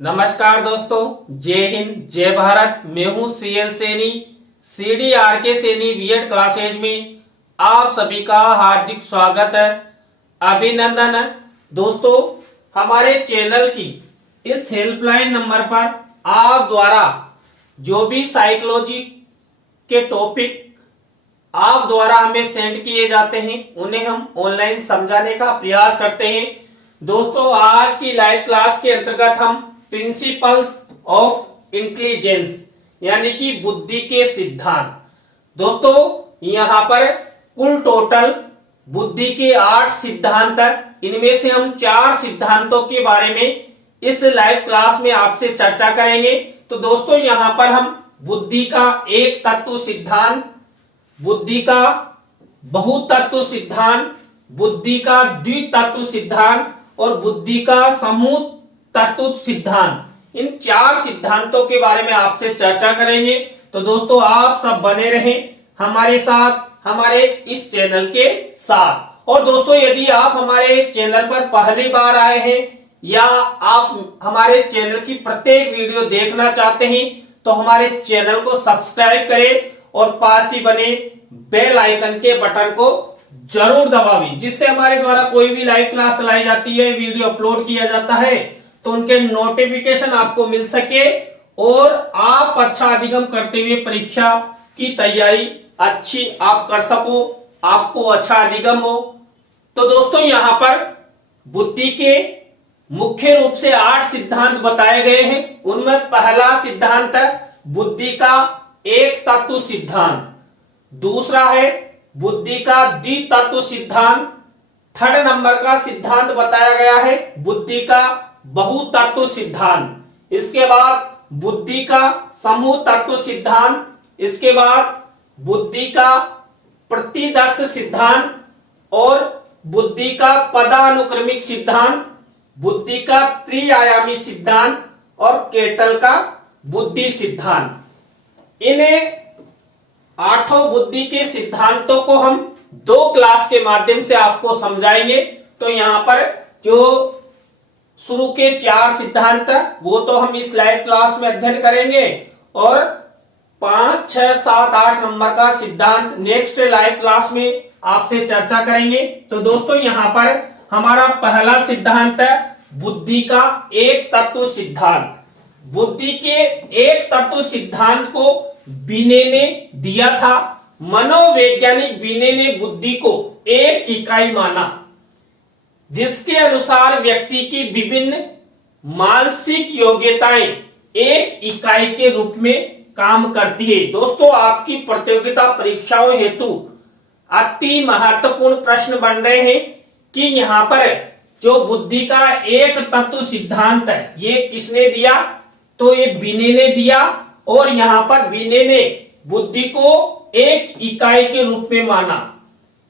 नमस्कार दोस्तों, जय हिंद जय भारत। मैं हूं CL Saini, CDRK Saini BEd classes में आप सभी का हार्दिक स्वागत है, अभिनंदन है। दोस्तों, हमारे चैनल की इस हेल्पलाइन नंबर पर आप द्वारा जो भी साइकोलॉजी के टॉपिक आप द्वारा हमें सेंड किए जाते हैं उन्हें हम ऑनलाइन समझाने का प्रयास करते हैं। दोस्तों, आज की लाइव क्लास के अंतर्गत हम प्रिंसिपल्स ऑफ इंटेलिजेंस यानी कि बुद्धि के सिद्धांत। दोस्तों, यहां पर कुल टोटल बुद्धि के 8 सिद्धांत है। इनमें से हम 4 सिद्धांतों के बारे में इस लाइव क्लास में आपसे चर्चा करेंगे। तो दोस्तों, यहां पर हम बुद्धि का एक तत्व सिद्धांत, बुद्धि का बहुतत्व सिद्धांत, बुद्धि का द्वितत्व सिद्धांत और बुद्धि का समूह तत्व सिद्धांत, इन 4 सिद्धांतों के बारे में आपसे चर्चा करेंगे। तो दोस्तों, आप सब बने रहें हमारे साथ, हमारे इस चैनल के साथ। और दोस्तों, यदि आप हमारे चैनल पर पहली बार आए हैं या आप हमारे चैनल की प्रत्येक वीडियो देखना चाहते हैं तो हमारे चैनल को सब्सक्राइब करें और पास ही बने बेल आइकन के बटन को जरूर दबाएं, जिससे हमारे द्वारा कोई भी लाइव क्लास चलाई जाती है, वीडियो अपलोड किया जाता है तो उनके नोटिफिकेशन आपको मिल सके और आप अच्छा अधिगम करते हुए परीक्षा की तैयारी अच्छी आप कर सको, आपको अच्छा अधिगम हो। तो दोस्तों, यहां पर बुद्धि के मुख्य रूप से 8 सिद्धांत बताए गए हैं। उनमें पहला सिद्धांत है बुद्धि का एक तत्व सिद्धांत, दूसरा है बुद्धि का द्वितत्व सिद्धांत, थर्ड नंबर का सिद्धांत बताया गया है बुद्धि का बहुतत्व सिद्धांत, इसके बाद बुद्धि का समूह तत्व सिद्धांत, इसके बाद बुद्धि का प्रतिदर्श सिद्धांत और बुद्धि का पदानुक्रमिक सिद्धांत, बुद्धि का त्रिआयामी सिद्धांत और केटल का बुद्धि सिद्धांत। इन्हें 8 बुद्धि के सिद्धांतों को हम 2 क्लास के माध्यम से आपको समझाएंगे। तो यहां पर जो शुरू के 4 सिद्धांत वो तो हम इस लाइव क्लास में अध्ययन करेंगे और 5, 6, 7, 8 नंबर का सिद्धांत नेक्स्ट लाइव क्लास में आपसे चर्चा करेंगे। तो दोस्तों, यहां पर हमारा पहला सिद्धांत है बुद्धि का एक तत्व सिद्धांत। बुद्धि के एक तत्व सिद्धांत को बिने ने दिया था। मनोवैज्ञानिक बिने ने बुद्धि को एक इकाई माना जिसके अनुसार व्यक्ति की विभिन्न मानसिक योग्यताएं एक इकाई के रूप में काम करती है। दोस्तों, आपकी प्रतियोगिता परीक्षाओं हेतु अति महत्वपूर्ण प्रश्न बन रहे हैं कि यहां पर जो बुद्धि का एक तत्व सिद्धांत है ये किसने दिया? तो ये बिने ने दिया और यहां पर बिने ने बुद्धि को एक इकाई के रूप में माना।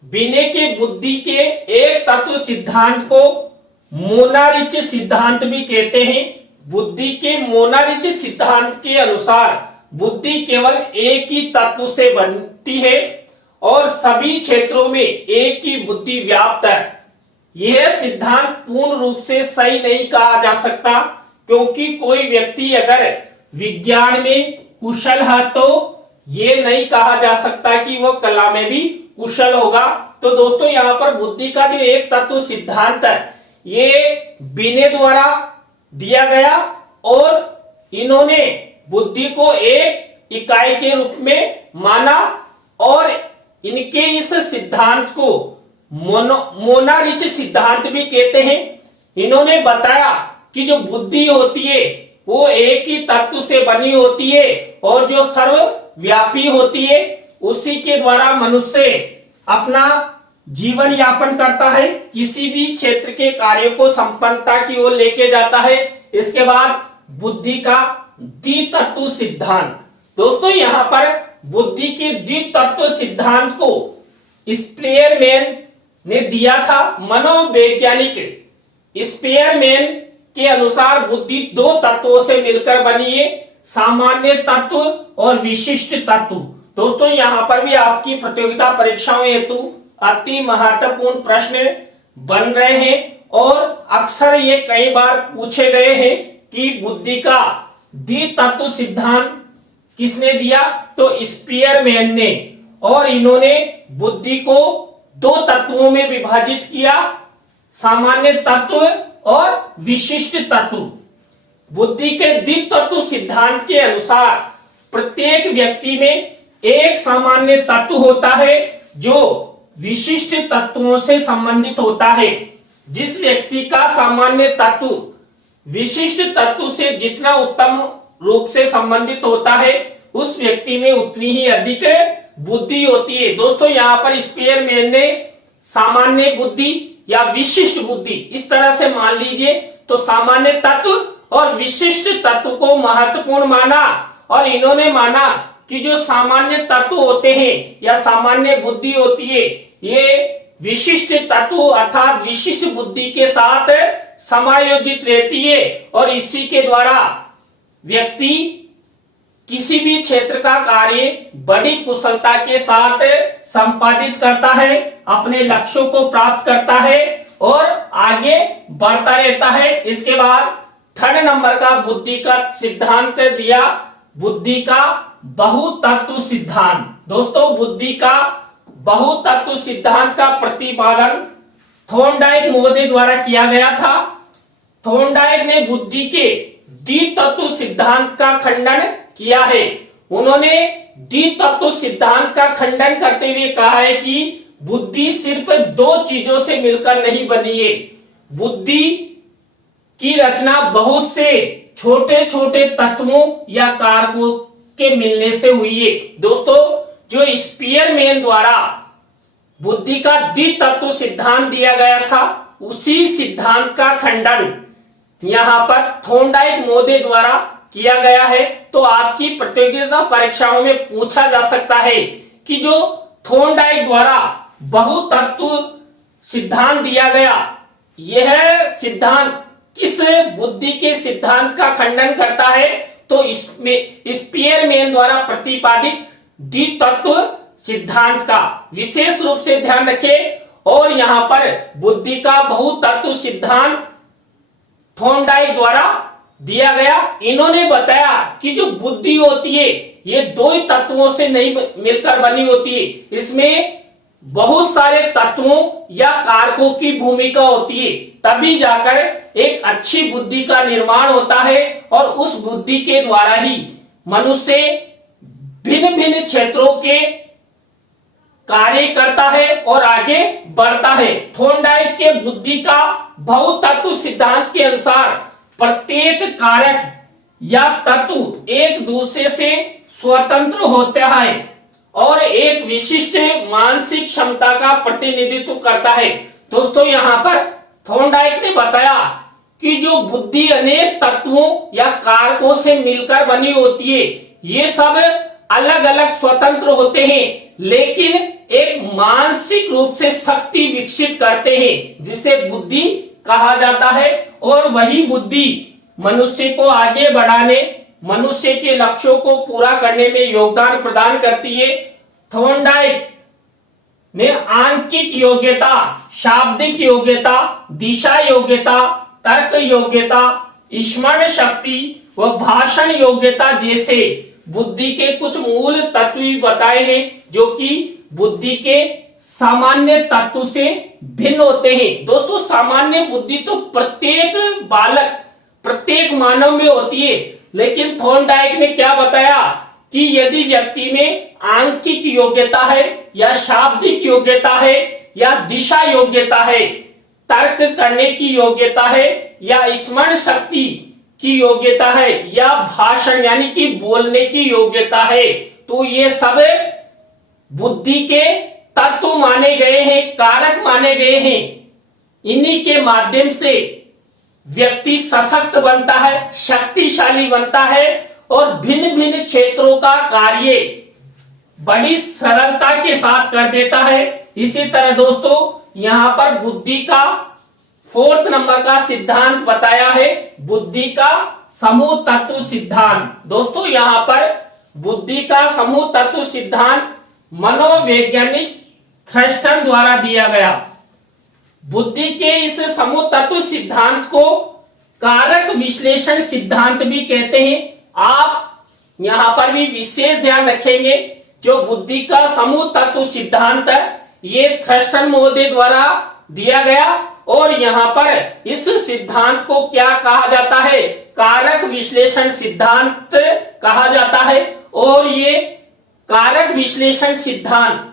बिने के बुद्धि के एक तत्व सिद्धांत को मोनारिच सिद्धांत भी कहते हैं। बुद्धि के मोनारिच सिद्धांत के अनुसार बुद्धि केवल एक ही तत्व से बनती है और सभी क्षेत्रों में एक ही बुद्धि व्याप्त है। यह सिद्धांत पूर्ण रूप से सही नहीं कहा जा सकता, क्योंकि कोई व्यक्ति अगर विज्ञान में कुशल है तो ये नहीं कहा जा सकता कि वह कला में भी कुशल होगा। तो दोस्तों, यहां पर बुद्धि का जो एक तत्व सिद्धांत है ये बिने द्वारा दिया गया और इन्होंने बुद्धि को एक इकाई के रूप में माना और इनके इस सिद्धांत को मोनारिच सिद्धांत भी कहते हैं। इन्होंने बताया कि जो बुद्धि होती है वो एक ही तत्व से बनी होती है और जो सर्वव्यापी होती है उसी के द्वारा मनुष्य अपना जीवन यापन करता है, किसी भी क्षेत्र के कार्य को संपन्नता की ओर लेके जाता है। इसके बाद बुद्धि का द्वितत्व सिद्धांत। दोस्तों, यहां पर बुद्धि के द्वितत्व सिद्धांत को स्पेयरमैन ने दिया था। मनोवैज्ञानिक स्पेयरमैन के अनुसार बुद्धि 2 तत्वों से मिलकर बनी है, सामान्य तत्व और विशिष्ट तत्व। दोस्तों, यहां पर भी आपकी प्रतियोगिता परीक्षाओं हेतु अति महत्वपूर्ण प्रश्न बन रहे हैं और अक्सर ये कई बार पूछे गए हैं कि बुद्धि का द्वितत्व सिद्धांत किसने दिया? तो स्पीयरमैन ने। और इन्होंने बुद्धि को दो तत्वों में विभाजित किया, सामान्य तत्व और विशिष्ट तत्व। बुद्धि के द्वितत्व सिद्धांत के अनुसार प्रत्येक व्यक्ति में एक सामान्य तत्व होता है जो विशिष्ट तत्वों से संबंधित होता है। जिस व्यक्ति का सामान्य तत्व विशिष्ट तत्व से जितना उत्तम रूप से संबंधित होता है, उस व्यक्ति में उतनी ही अधिक बुद्धि होती है। दोस्तों, यहाँ पर स्पीयरमैन ने सामान्य बुद्धि या विशिष्ट बुद्धि इस तरह से मान लीजिए, तो सामान्य तत्व और विशिष्ट तत्व को महत्वपूर्ण माना। और इन्होंने माना कि जो सामान्य तत्व होते हैं या सामान्य बुद्धि होती है, ये विशिष्ट तत्व अर्थात विशिष्ट बुद्धि के साथ समायोजित रहती है और इसी के द्वारा व्यक्ति किसी भी क्षेत्र का कार्य बड़ी कुशलता के साथ संपादित करता है, अपने लक्ष्यों को प्राप्त करता है और आगे बढ़ता रहता है। इसके बाद थर्ड नंबर का बुद्धि का सिद्धांत दिया, बुद्धि का बहुतत्व सिद्धांत। दोस्तों, बुद्धि का बहुतत्व सिद्धांत का प्रतिपादन थॉर्नडाइक महोदय द्वारा किया गया था। थॉर्नडाइक ने बुद्धि के द्वितत्व सिद्धांत का खंडन किया है। उन्होंने द्वितत्व सिद्धांत का खंडन करते हुए कहा है कि बुद्धि सिर्फ दो चीजों से मिलकर नहीं बनी है, बुद्धि की रचना बहुत से छोटे छोटे तत्वों या कारकों के मिलने से हुई है। दोस्तों, जो स्पीयरमैन द्वारा बुद्धि का द्वितत्व सिद्धांत दिया गया था, उसी सिद्धांत का खंडन यहाँ पर थॉर्नडाइक महोदय द्वारा किया गया है। तो आपकी प्रतियोगिता परीक्षाओं में पूछा जा सकता है कि जो थॉर्नडाइक द्वारा बहुतत्व सिद्धांत दिया गया, यह सिद्धांत किस बुद्धि के सिद्धांत का खंडन करता है? तो इसमें स्पीयरमैन द्वारा प्रतिपादित द्वितत्व सिद्धांत का विशेष रूप से ध्यान रखें। और यहां पर बुद्धि का बहुतत्व सिद्धांत थॉर्नडाइक द्वारा दिया गया। इन्होंने बताया कि जो बुद्धि होती है ये दो ही तत्वों से नहीं मिलकर बनी होती है, इसमें बहुत सारे तत्वों या कारकों की भूमिका होती है, तभी जाकर एक अच्छी बुद्धि का निर्माण होता है और उस बुद्धि के द्वारा ही मनुष्य भिन्न भिन्न क्षेत्रों के कार्य करता है और आगे बढ़ता है। थॉर्नडाइक के बुद्धि का बहुतत्व सिद्धांत के अनुसार प्रत्येक कारक या तत्व एक दूसरे से स्वतंत्र होता है और एक विशिष्ट मानसिक क्षमता का प्रतिनिधित्व करता है। दोस्तों, यहाँ पर थॉर्नडाइक ने बताया कि जो बुद्धि अनेक तत्वों या कारकों से मिलकर बनी होती है, ये सब अलग अलग स्वतंत्र होते हैं, लेकिन एक मानसिक रूप से शक्ति विकसित करते हैं, जिसे बुद्धि कहा जाता है। और वही बुद्धि मनुष्य को आगे बढ़ाने, मनुष्य के लक्ष्यों को पूरा करने में योगदान प्रदान करती है। थॉर्नडाइक ने आंकिक योग्यता, शाब्दिक योग्यता, दिशा योग्यता, तर्क योग्यता, स्मरण शक्ति व भाषण योग्यता जैसे बुद्धि के कुछ मूल तत्व बताए हैं, जो कि बुद्धि के सामान्य तत्व से भिन्न होते हैं। दोस्तों, सामान्य बुद्धि तो प्रत्येक बालक, प्रत्येक मानव में होती है, लेकिन थॉर्नडाइक ने क्या बताया कि यदि व्यक्ति में आंकिक योग्यता है या शाब्दिक योग्यता है या दिशा योग्यता है, तर्क करने की योग्यता है या स्मरण शक्ति की योग्यता है या भाषण यानी कि बोलने की योग्यता है, तो ये सब बुद्धि के तत्व माने गए हैं, कारक माने गए हैं। इन्हीं के माध्यम से व्यक्ति सशक्त बनता है, शक्तिशाली बनता है और भिन्न भिन्न क्षेत्रों का कार्य बड़ी सरलता के साथ कर देता है। इसी तरह दोस्तों, यहां पर बुद्धि का फोर्थ नंबर का सिद्धांत बताया है, बुद्धि का समूह तत्व सिद्धांत। दोस्तों, यहां पर बुद्धि का समूह तत्व सिद्धांत मनोवैज्ञानिक थ्रस्टन द्वारा दिया गया। बुद्धि के इस समूह तत्व सिद्धांत को कारक विश्लेषण सिद्धांत भी कहते हैं। आप यहां पर भी विशेष ध्यान रखेंगे, जो बुद्धि का समूह तत्व सिद्धांत है ये थर्स्टन महोदय द्वारा दिया गया, और यहां पर इस सिद्धांत को क्या कहा जाता है, कारक विश्लेषण सिद्धांत कहा जाता है। और ये कारक विश्लेषण सिद्धांत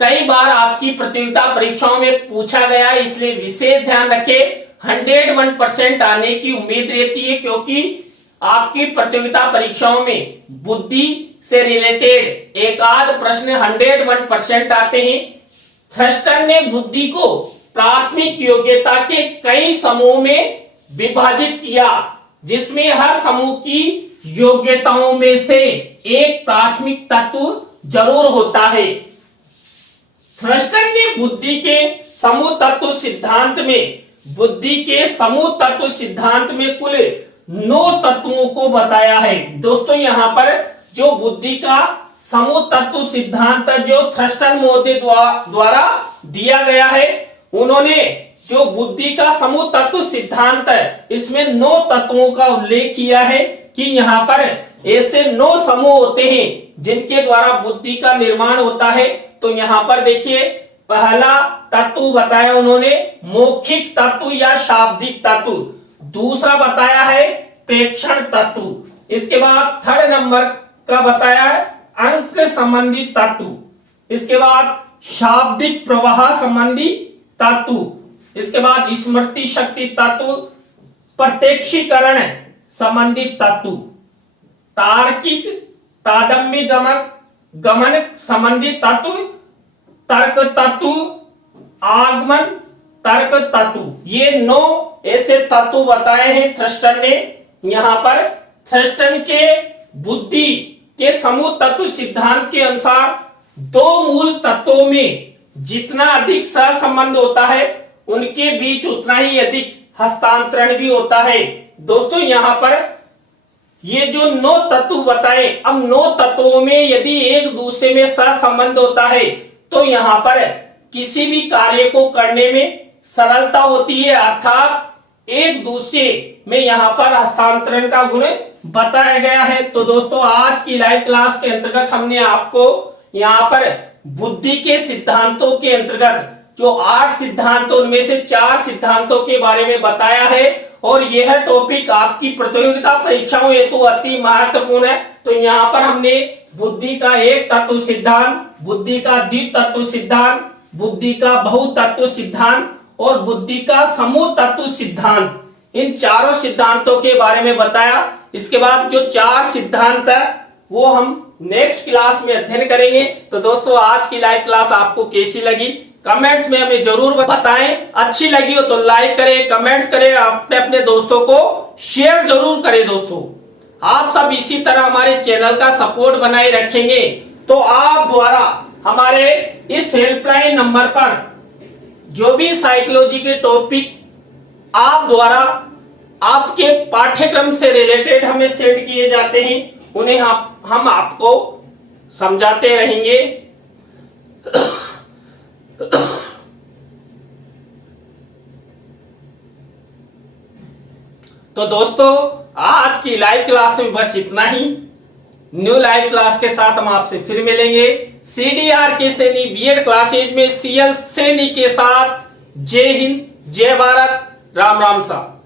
कई बार आपकी प्रतियोगिता परीक्षाओं में पूछा गया है, इसलिए विशेष ध्यान रखें। 101% आने की उम्मीद रहती है, क्योंकि आपकी प्रतियोगिता परीक्षाओं में बुद्धि से रिलेटेड एक आध प्रश्न 101% आते हैं। थर्स्टन ने बुद्धि को प्राथमिक योग्यता के कई समूह में विभाजित किया, जिसमें हर समूह की योग्यताओं में से एक प्राथमिक तत्व जरूर होता है। थर्स्टन ने बुद्धि के समूह तत्व सिद्धांत में कुल 9 तत्वों को बताया है। दोस्तों यहां पर जो बुद्धि का समूह तत्व सिद्धांत जो थर्स्टन महोदय द्वारा दिया गया है, उन्होंने जो बुद्धि का समूह तत्व सिद्धांत है इसमें 9 तत्वों का उल्लेख किया है कि यहाँ पर ऐसे 9 समूह होते हैं जिनके द्वारा बुद्धि का निर्माण होता है। तो यहाँ पर देखिए, पहला तत्व बताया उन्होंने मौखिक तत्व या शाब्दिक तत्व, दूसरा बताया है प्रेक्षण तत्व, इसके बाद 3rd नंबर का बताया है अंक संबंधी तत्व, इसके बाद शाब्दिक प्रवाह संबंधी तत्व, इसके बाद स्मृति शक्ति तत्व, प्रत्यक्षीकरण संबंधी तत्व, तार्किक तादम्य गमन संबंधी तत्व, तर्क तत्व, आगमन तर्क तत्व, ये 9 ऐसे तत्व बताए हैं थर्स्टन ने। यहां पर थर्स्टन के बुद्धि के समूह तत्व सिद्धांत के अनुसार 2 मूल तत्वों में जितना अधिक सहसंबंध होता है उनके बीच उतना ही अधिक हस्तांतरण भी होता है। दोस्तों यहां पर ये जो 9 तत्व बताए, अब 9 तत्वों में यदि एक दूसरे में सहसंबंध होता है तो यहां पर किसी भी कार्य को करने में सरलता होती है, अर्थात एक दूसरे में यहां पर हस्तांतरण का गुण बताया गया है। तो दोस्तों आज की लाइव क्लास के अंतर्गत हमने आपको यहां पर बुद्धि के सिद्धांतों के अंतर्गत जो 8 सिद्धांतों उनमें से 4 सिद्धांतों के बारे में बताया है, और यह टॉपिक आपकी प्रतियोगिता परीक्षाओं हेतु अति महत्वपूर्ण है। तो यहाँ पर हमने बुद्धि का एक तत्व सिद्धांत, बुद्धि का द्वितत्व सिद्धांत, बुद्धि का बहुतत्व सिद्धांत और बुद्धि का समूह तत्व सिद्धांत, इन चारों सिद्धांतों के बारे में बताया। इसके बाद जो 4 सिद्धांत है वो हम नेक्स्ट क्लास में अध्ययन करेंगे। तो दोस्तों आज की लाइव क्लास आपको कैसी लगी कमेंट्स में हमें जरूर बताएं। अच्छी लगी हो तो लाइक करें, कमेंट्स करें, अपने दोस्तों को शेयर जरूर करें। दोस्तों आप सब इसी तरह हमारे चैनल का सपोर्ट बनाए रखेंगे तो आप द्वारा हमारे इस हेल्पलाइन नंबर पर जो भी साइकोलॉजी के टॉपिक आप द्वारा आपके पाठ्यक्रम से रिलेटेड हमें सेंड किए जाते हैं उन्हें हम आपको समझाते रहेंगे। तो दोस्तों आज की लाइव क्लास में बस इतना ही। न्यू लाइव क्लास के साथ हम आपसे फिर मिलेंगे CDRK सैनी B.Ed क्लासेज में CL सैनी के साथ। जय हिंद, जय भारत, राम राम साहब।